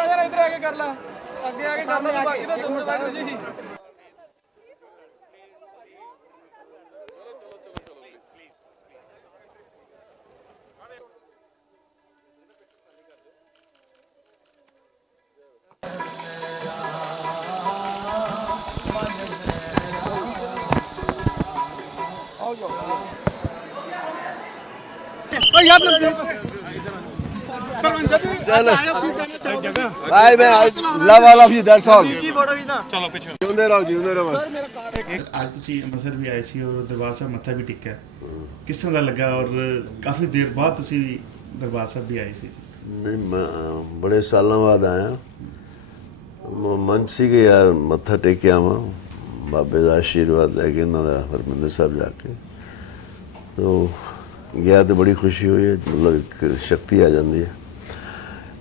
ਇੱਧਰ ਆ ਜਾ ਇੱਧਰ ਆ ਕੇ ਕਰ ਲਾ। ਅੱਗੇ ਆ ਕੇ ਕਰ ਲਾ ਬਾਕੀ ਤਾਂ ਦੂਰ ਲੱਗ ਜੀ। ਭਾਈ ਮੈਂ love all of you that's all. ਚਲੋ ਪਿੱਛੇ। ਜਿਉਂਦੇ ਰਹੋ ਜਿਉਂਦੇ ਰਹੋ। ਸਰ ਮੇਰਾ ਕਾਰਡ ਇੱਕ ਅੱਜ ਤੁਸੀਂ ਅੰਮ੍ਰਿਤਸਰ ਵੀ ਆਏ ਸੀ ਔਰ ਦਰਬਾਰ ਸਾਹਿਬ ਮੱਥਾ ਵੀ ਟਿਕਿਆ। ਕਿਸ ਦਾ ਲੱਗਾ ਔਰ ਕਾਫੀ ਦੇਰ ਬਾਅਦ ਤੁਸੀਂ ਦਰਬਾਰ ਸਾਹਿਬ ਵੀ ਆਏ ਸੀ? ਨਹੀਂ ਮੈਂ ਬੜੇ ਸਾਲਾਂ ਬਾਅਦ ਆਇਆ। ਮਨ ਸੀ ਕਿ ਯਾਰ ਮੱਥਾ ਟੇਕਿਆ ਆਵਾਂ। ਬਾਬੇ ਦਾ ਆਸ਼ੀਰਵਾਦ ਲੈ ਕੇ ਇਹਨਾਂ ਦਾ ਹਰਮੰਦਰ ਸਾਹਿਬ ਜਾ ਕੇ। ਤੋ ਗਿਆ ਤੇ ਬੜੀ ਖੁਸ਼ੀ ਹੋਈ ਮਤਲਬ ਇੱਕ ਸ਼ਕਤੀ ਆ ਜਾਂਦੀ ਹੈ।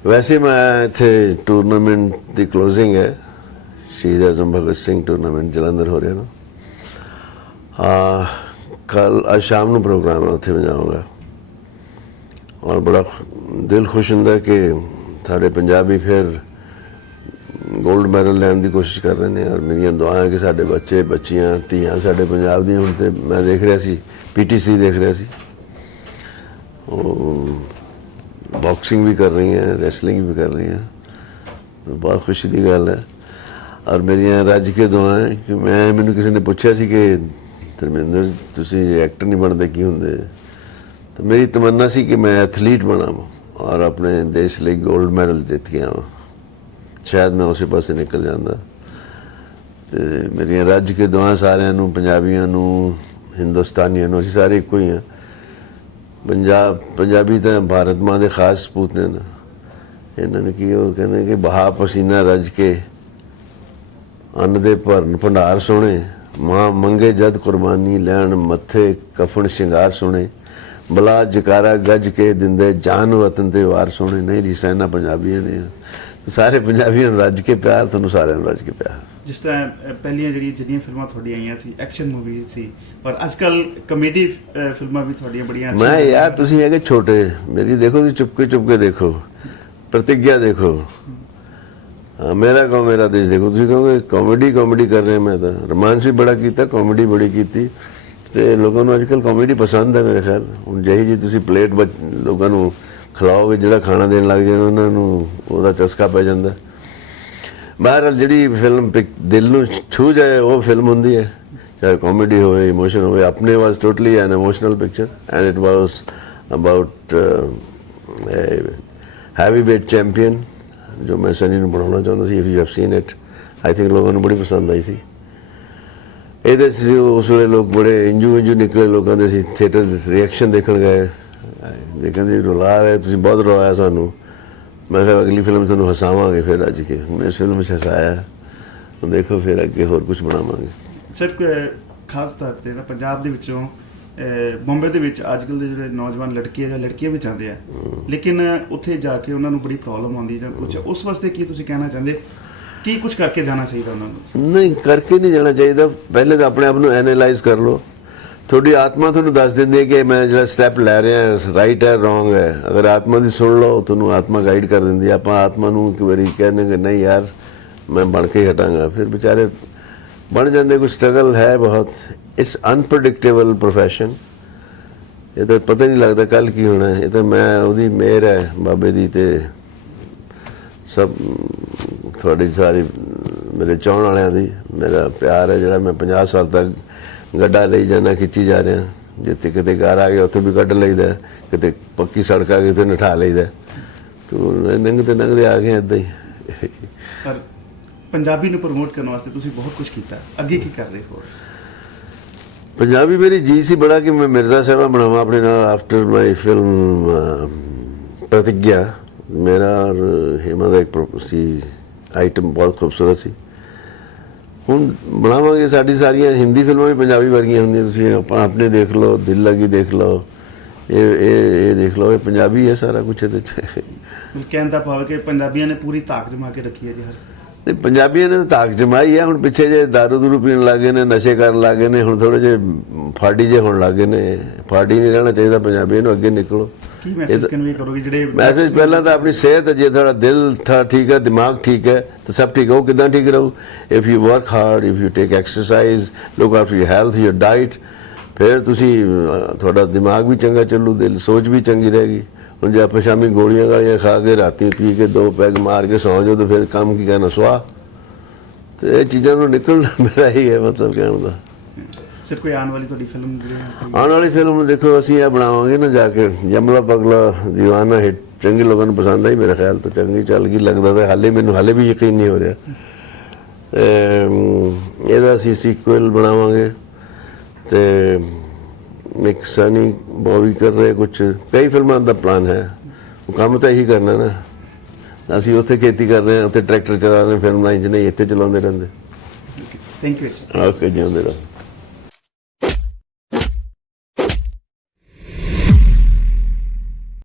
ਵੈਸੇ ਮੈਂ ਇੱਥੇ ਟੂਰਨਾਮੈਂਟ ਦੀ ਕਲੋਜ਼ਿੰਗ ਹੈ। ਸ਼ਹੀਦ ਅਜ਼ਮ ਭਗਤ ਸਿੰਘ ਟੂਰਨਾਮੈਂਟ ਜਲੰਧਰ ਹੋ ਰਿਹਾ ਨਾ। ਆ ਕੱਲ, ਅੱਜ ਸ਼ਾਮ ਨੂੰ ਪ੍ਰੋਗਰਾਮ ਹੈ, ਉੱਥੇ ਮੈਂ ਜਾਊਂਗਾ। ਔਰ ਬੜਾ ਦਿਲ ਖੁਸ਼ ਹੁੰਦਾ ਕਿ ਸਾਡੇ ਪੰਜਾਬੀ ਫਿਰ 골ਡ ਮੈਡਲ ਲੈਣ ਦੀ ਕੋਸ਼ਿਸ਼ ਕਰ ਰਹੇ ਨੇ। ਔਰ ਮੇਰੀਆਂ ਦੁਆਵਾਂ ਕਿ ਸਾਡੇ ਬੱਚੇ, ਬੱਚੀਆਂ, ਧੀਆਂ ਸਾਡੇ ਪੰਜਾਬ ਦੀਆਂ। ਹੁਣ ਤੇ ਮੈਂ ਦੇਖ ਰਿਹਾ ਸੀ, ਪੀਟੀਸੀ ਦੇਖ ਰਿਹਾ ਸੀ। ਉਹ ਬਾਕਸਿੰਗ ਵੀ ਕਰ ਰਹੀ ਹੈ ਰੈਸਲਿੰਗ ਵੀ ਕਰ ਰਹੀ ਹੈ ਬਹੁਤ ਖੁਸ਼ੀ ਦੀ ਗੱਲ ਹੈ। ਔਰ ਮੇਰੀਆਂ ਰੱਜ ਕੇ ਦੁਆਵਾਂ ਕਿ ਮੈਂ, ਮੈਨੂੰ ਕਿਸੇ ਨੇ ਪੁੱਛਿਆ ਸੀ ਕਿ ਧਰਮਿੰਦਰ, ਤੁਸੀਂ ਐਕਟਰ ਨਹੀਂ ਬਣਦੇ, ਕੀ ਹੁੰਦੇ? ਤਾਂ ਮੇਰੀ ਤਮੰਨਾ ਸੀ ਕਿ ਮੈਂ ਐਥਲੀਟ ਬਣਾਵਾਂ ਔਰ ਆਪਣੇ ਦੇਸ਼ ਲਈ 골ਡ ਮੈਡਲ ਜਿੱਤ ਕੇ ਆਵਾਂ। ਸ਼ਾਇਦ ਮੈਂ ਉਸੇ ਪਾਸੇ ਨਿਕਲ ਜਾਂਦਾ। ਤੇ ਮੇਰੀਆਂ ਰੱਜ ਕੇ ਦੁਆ ਸਾਰਿਆਂ ਨੂੰ, ਪੰਜਾਬੀਆਂ ਨੂੰ, ਹਿੰਦੁਸਤਾਨੀਆਂ ਨੂੰ, ਅਸੀਂ ਸਾਰੇ ਇੱਕੋ ਹੀ ਹਾਂ। ਪੰਜਾਬ, ਪੰਜਾਬੀ ਤਾਂ ਭਾਰਤ ਮਾਂ ਦੇ ਖਾਸ ਸਪੂਤ ਨੇ ਨਾ। ਇਹਨਾਂ ਨੇ ਕੀ ਉਹ ਕਹਿੰਦੇ ਕਿ ਬਹਾ ਪਸੀਨਾ ਰੱਜ ਕੇ ਅੰਨ ਦੇ ਭਰਨ ਭੰਡਾਰ ਸੋਹਣੇ ਮਾਂ ਮੰਗੇ ਜਦ ਕੁਰਬਾਨੀ ਲੈਣ ਮੱਥੇ ਕਫਨ ਸ਼ਿੰਗਾਰ ਸੋਹਣੇ ਬਲਾ ਜਕਾਰਾ ਗੱਜ ਕੇ ਦਿੰਦੇ ਜਾਨ ਵਤਨ ਤੇ ਵਾਰ ਸੋਹਣੇ ਨਹੀਂ ਜੀ, ਸੈਨਾ ਪੰਜਾਬੀਆਂ ਦੇ ਸਾਰੇ ਪੰਜਾਬੀਆਂ ਨੂੰ ਰੱਜ ਕੇ ਪਿਆਰ, ਤੁਹਾਨੂੰ ਸਾਰਿਆਂ ਨੂੰ ਰੱਜ ਕੇ ਪਿਆਰ। ਜਿਸ ਤਰ੍ਹਾਂ ਅਹ, ਪਹਿਲੀਆਂ ਜਿਹੜੀਆਂ ਜਿਹੜੀਆਂ ਫਿਲਮਾਂ ਤੁਹਾਡੀਆਂ ਆਈਆਂ ਸੀ ਐਕਸ਼ਨ ਮੂਵੀ ਸੀ ਪਰ ਅੱਜ ਕੱਲ ਕਮੇਡੀ ਫਿਲਮਾਂ ਵੀ ਤੁਹਾਡੀਆਂ ਬੜੀਆਂ ਅੱਛੀਆਂ ਮੈਂ। ਯਾਰ ਤੁਸੀਂ ਹੈਗੇ ਛੋਟੇ ਮੇਰੀ ਦੇਖੋ ਤੁਸੀਂ ਚੁਪਕੇ ਚੁਪਕੇ ਦੇਖੋ ਪ੍ਰਤੀਗਿਆ ਦੇਖੋ। ਹਾਂ, ਮੇਰਾ ਕੋ ਮੇਰਾ ਦੇਸ਼ ਦੇਖੋ ਤੁਸੀਂ ਕਹੋਗੇ ਕਾਮੇਡੀ ਕਾਮੇਡੀ ਕਰ ਰਹੇ ਮੈਂ ਤਾਂ। ਰੋਮਾਂਸ ਵੀ ਬੜਾ ਕੀਤਾ ਕਾਮੇਡੀ ਬੜੀ ਕੀਤੀ। ਤੇ ਲੋਕਾਂ ਨੂੰ ਅੱਜਕੱਲ ਕਾਮੇਡੀ ਪਸੰਦ ਹੈ ਮੇਰੇ ਖਿਆਲ। ਹੁਣ ਜਿਹੀ ਜੀ ਤੁਸੀਂ ਪਲੇਟ ਲੋਕਾਂ ਨੂੰ ਖਿਲਾਓਗੇ ਜਿਹੜਾ ਖਾਣਾ ਦੇਣ ਲੱਗ ਜਾਣ ਉਹਨਾਂ ਨੂੰ ਉਹਦਾ ਚਸਕਾ ਪੈ ਜਾਂਦਾ। ਬਹਰਹਾਲ ਜਿਹੜੀ ਫਿਲਮ ਪਿਕ- ਦਿਲ ਨੂੰ ਛੂ ਜਾਏ, ਉਹ ਫਿਲਮ ਹੁੰਦੀ ਹੈ। ਚਾਹੇ ਕਾਮੇਡੀ ਹੋਵੇ ਇਮੋਸ਼ਨ ਹੋਵੇ, ਆਪਣੇ was totally an emotional picture and it was about heavy weight champion ਜੋ ਮੈਂ ਸਨੀ ਨੂੰ ਬਣਾਉਣਾ ਚਾਹੁੰਦਾ ਸੀ if you have seen it I think ਲੋਕਾਂ ਨੂੰ ਬੜੀ ਪਸੰਦ ਆਈ ਸੀ। ਇਹਦੇ 'ਚ ਸੀ, ਉਸ ਵੇਲੇ ਲੋਕ ਬੜੇ ਇੰਜੂ ਇੰਜੂ ਨਿਕਲੇ, ਲੋਕਾਂ ਦੇ ਸੀ ਥੀਏਟਰ ਰਿਐਕਸ਼ਨ ਦੇਖਣ ਗਏ। ਦੇ ਕਹਿੰਦੇ ਰੁਲਾ ਰਹੇ, ਤੁਸੀਂ ਬਹੁਤ ਰੋਇਆ ਸਾਨੂੰ। ਮੈਂ ਕਿਹਾ ਅਗਲੀ ਫਿਲਮ ਤੁਹਾਨੂੰ ਹਸਾਵਾਂਗੇ ਫਿਰ ਅੱਜ ਕੇ। ਹੁਣ ਇਸ ਫਿਲਮ 'ਚ ਹਸਾਇਆ। ਹੁਣ ਦੇਖੋ ਫਿਰ ਅੱਗੇ ਹੋਰ ਕੁਝ ਬਣਾਵਾਂਗੇ। ਸਰ ਖਾਸ ਤੌਰ ਤੇ ਨਾ ਪੰਜਾਬ ਦੇ ਵਿੱਚੋਂ ਬੰਬੇ ਦੇ ਵਿੱਚ ਅੱਜ ਕੱਲ ਦੇ ਜਿਹੜੇ ਨੌਜਵਾਨ ਲੜਕੇ ਜਾਂ ਲੜਕੀਆਂ ਵੀ ਜਾਂਦੇ ਆ। ਲੇਕਿਨ ਉੱਥੇ ਜਾ ਕੇ ਉਹਨਾਂ ਨੂੰ ਬੜੀ ਪ੍ਰੋਬਲਮ ਆਉਂਦੀ ਜਾਂ ਕੁਝ ਉਸ ਵਾਸਤੇ ਕੀ ਤੁਸੀਂ ਕਹਿਣਾ ਚਾਹੁੰਦੇ? ਕੀ ਕੁਝ ਕਰਕੇ ਜਾਣਾ ਚਾਹੀਦਾ ਉਹਨਾਂ ਨੂੰ? ਨਹੀਂ ਕਰਕੇ ਨਹੀਂ ਜਾਣਾ ਚਾਹੀਦਾ। ਪਹਿਲੇ ਤਾਂ ਆਪਣੇ ਆਪ ਨੂੰ ਐਨਾਲਾਈਜ਼ ਕਰ ਲਓ। ਤੁਹਾਡੀ ਆਤਮਾ ਤੁਹਾਨੂੰ ਦੱਸ ਦਿੰਦੀ ਹੈ ਕਿ ਮੈਂ ਜਿਹੜਾ ਸਟੈਪ ਲੈ ਰਿਹਾ ਰਾਈਟ ਹੈ ਰੋਂਗ ਹੈ। ਅਗਰ ਆਤਮਾ ਦੀ ਸੁਣ ਲਓ, ਤੁਹਾਨੂੰ ਆਤਮਾ ਗਾਈਡ ਕਰ ਦਿੰਦੀ ਆਪਾਂ ਆਤਮਾ ਨੂੰ ਇੱਕ ਵਾਰੀ ਕਹਿੰਦੇ ਕਿ ਨਹੀਂ ਯਾਰ, ਮੈਂ ਬਣ ਕੇ ਹਟਾਂਗਾ। ਫਿਰ ਵਿਚਾਰੇ ਬਣ ਜਾਂਦੇ, ਕੋਈ ਸਟਰਗਲ ਹੈ ਬਹੁਤ। ਇਟਸ ਅਨਪ੍ਰੈਡਿਕਟੇਬਲ profession ਇਹ ਤਾਂ ਪਤਾ ਹੀ ਨਹੀਂ ਲੱਗਦਾ ਕੱਲ ਕੀ ਹੋਣਾ ਇਹ ਤਾਂ ਮੈਂ, ਉਹਦੀ ਮਿਹਰ ਹੈ ਬਾਬੇ ਦੀ ਤੇ ਸਭ, ਤੁਹਾਡੀ ਸਾਰੀ ਮੇਰੇ ਚਾਹਣ ਵਾਲਿਆਂ ਦੀ, ਮੇਰਾ ਪਿਆਰ ਹੈ ਜਿਹੜਾ ਮੈਂ 50 ਸਾਲ ਤੱਕ ਗੱਡਾ ਲਈ ਜਾਣਾ ਖਿੱਚੀ ਜਾ ਰਿਹਾ। ਜਿੱਥੇ ਕਿਤੇ ਘਰ ਆ ਗਿਆ ਉੱਥੇ ਵੀ ਕੱਢ ਲਈਦਾ ਕਿਤੇ ਪੱਕੀ ਸੜਕ ਆ ਗਈ ਤੇ ਨਠਾ ਲਈਦਾ ਤੂੰ ਨੰਗਦੇ ਨੰਗਦੇ ਆ ਗਏ ਏਦਾਂ ਹੀ। ਪਰ ਪੰਜਾਬੀ ਨੂੰ ਪ੍ਰਮੋਟ ਕਰਨ ਵਾਸਤੇ ਤੁਸੀਂ ਬਹੁਤ ਕੁਝ ਕੀਤਾ ਅੱਗੇ ਕੀ ਕਰ ਰਹੇ ਹੋ? ਪੰਜਾਬੀ ਮੇਰੀ ਜੀ ਸੀ ਬੜਾ ਕਿ ਮੈਂ ਮਿਰਜ਼ਾ ਸਾਹਿਬਾ ਬਣਾਵਾਂ ਆਪਣੇ ਨਾਲ ਆਫਟਰ ਮਾਈ ਫਿਲਮ ਪ੍ਰਤੀਗਿਆ। ਮੇਰਾ ਔਰ ਹੇਮਾ ਦਾ ਇੱਕ ਸੀ ਆਈਟਮ ਬਹੁਤ ਖੂਬਸੂਰਤ ਸੀ। ਹੁਣ ਬਣਾਵਾਂਗੇ ਸਾਡੀ ਸਾਰੀਆਂ ਹਿੰਦੀ ਫਿਲਮਾਂ ਵੀ ਪੰਜਾਬੀ ਵਰਗੀਆਂ ਹੁੰਦੀਆਂ ਤੁਸੀਂ ਆਪਾਂ ਆਪਣੇ ਦੇਖ ਲਓ ਦਿਲ ਲਗੀ ਦੇਖ ਲਓ। ਇਹ ਇਹ ਇਹ ਦੇਖ ਲਓ ਇਹ ਪੰਜਾਬੀ ਹੈ ਸਾਰਾ ਕੁਝ ਇਹਦੇ ਚ। ਕਹਿਣ ਦਾ ਭਾਵ ਕਿ ਪੰਜਾਬੀਆਂ ਨੇ ਪੂਰੀ ਤਾਕਤ ਜਮਾ ਕੇ ਰੱਖੀ ਹੈ ਜੀ ਹਰ ਤੇ ਪੰਜਾਬੀਆਂ ਨੇ ਤਾਂ ਤਾਕ ਜਮਾਈ ਹੈ ਹੁਣ ਪਿੱਛੇ ਜੇ ਦਾਰੂ ਦੂਰੂ ਪੀਣ ਲੱਗੇ ਨੇ ਨਸ਼ੇ ਕਰਨ ਲੱਗੇ ਨੇ ਹੁਣ ਥੋੜੇ ਜੇ ਫਾੜੀ ਜੇ ਹੋਣ ਲੱਗੇ ਨੇ ਫਾੜੀ ਨਹੀਂ ਰਹਿਣਾ ਚਾਹੀਦਾ ਪੰਜਾਬੀਆਂ ਨੂੰ ਅੱਗੇ ਨਿਕਲੋ। ਕੀ ਮੈਸੇਜ ਕਨਵੇ ਕਰੋਗੇ ਜਿਹੜੇ ਮੈਸੇਜ ਪਹਿਲਾਂ ਤਾਂ ਆਪਣੀ ਸਿਹਤ ਜੇ ਤੁਹਾਡਾ ਦਿਲ ਥਾ ਠੀਕ ਹੈ ਦਿਮਾਗ ਠੀਕ ਹੈ ਤਾਂ ਸਭ ਠੀਕ ਹੋ। ਕਿਦਾਂ ਠੀਕ ਰਹੂ? If you work hard if you take exercise look after your health your diet ਫਿਰ ਤੁਸੀਂ ਤੁਹਾਡਾ ਦਿਮਾਗ ਵੀ ਚੰਗਾ ਚੱਲੂ ਦਿਲ ਸੋਚ ਵੀ ਚੰਗੀ ਰਹੇਗੀ। ਹੁਣ ਜੇ ਆਪਾਂ ਸ਼ਾਮੀ ਗੋਲੀਆਂ ਗਾਲੀਆਂ ਖਾ ਕੇ ਰਾਤੀ ਪੀ ਕੇ ਦੋ ਪੈਗ ਮਾਰ ਕੇ ਸੌਂ ਜਾਓ ਤਾਂ ਫਿਰ ਕੰਮ ਕੀ ਕਰਨਾ? ਸੁਆ ਤੇ ਇਹ ਚੀਜ਼ਾਂ ਨੂੰ ਨਿਕਲਣਾ ਮੇਰਾ ਹੀ ਹੈ ਮਤਲਬ ਕਹਿਣ ਦਾ। ਸਿਰ ਕੋਈ ਆਉਣ ਵਾਲੀ ਤੁਹਾਡੀ ਫਿਲਮ ਜਿਹੜੇ ਆਉਣ ਵਾਲੀ ਫਿਲਮ ਦੇਖੋ ਅਸੀਂ ਇਹ ਬਣਾਵਾਂਗੇ ਨਾ ਜਾ ਕੇ। ਜਮਲਾ ਪਗਲਾ دیਵਾਨਾ ਹਿੱਟ ਚੰਗੀ ਲੋਕਾਂ ਨੂੰ ਪਸੰਦ ਆਈ ਮੇਰੇ ਖਿਆਲ ਤੋਂ ਚੰਗੀ ਚੱਲ ਗਈ ਲੱਗਦਾ ਤਾਂ ਹਾਲੇ ਮੈਨੂੰ ਹਾਲੇ ਵੀ ਯਕੀਨ ਨਹੀਂ ਹੋ ਰਿਹਾ। ਅਮ, ਇਹਦਾ ਅਸੀਂ ਸੀਕੁਅਲ ਬਣਾਵਾਂਗੇ ਤੇ ਇੱਕ ਸਨੀ ਬੋਵੀ ਕਰ ਰਹੇ ਕੁਝ ਕਈ ਫਿਲਮਾਂ ਦਾ ਪਲਾਨ ਹੈ। ਉਹ ਕੰਮ ਤਾਂ ਇਹੀ ਕਰਨਾ ਨਾ। ਅਸੀਂ ਉੱਥੇ ਖੇਤੀ ਕਰ ਰਹੇ ਹਾਂ ਉੱਥੇ ਟਰੈਕਟਰ ਚਲਾ ਰਹੇ ਫਿਲਮ ਲਾਈਨ 'ਚ ਨਹੀਂ ਇੱਥੇ ਚਲਾਉਂਦੇ ਰਹਿੰਦੇ। ਥੈਂਕ ਯੂ ਓਕੇ ਜੀ ਹੁੰਦੇ ਰਹੋ।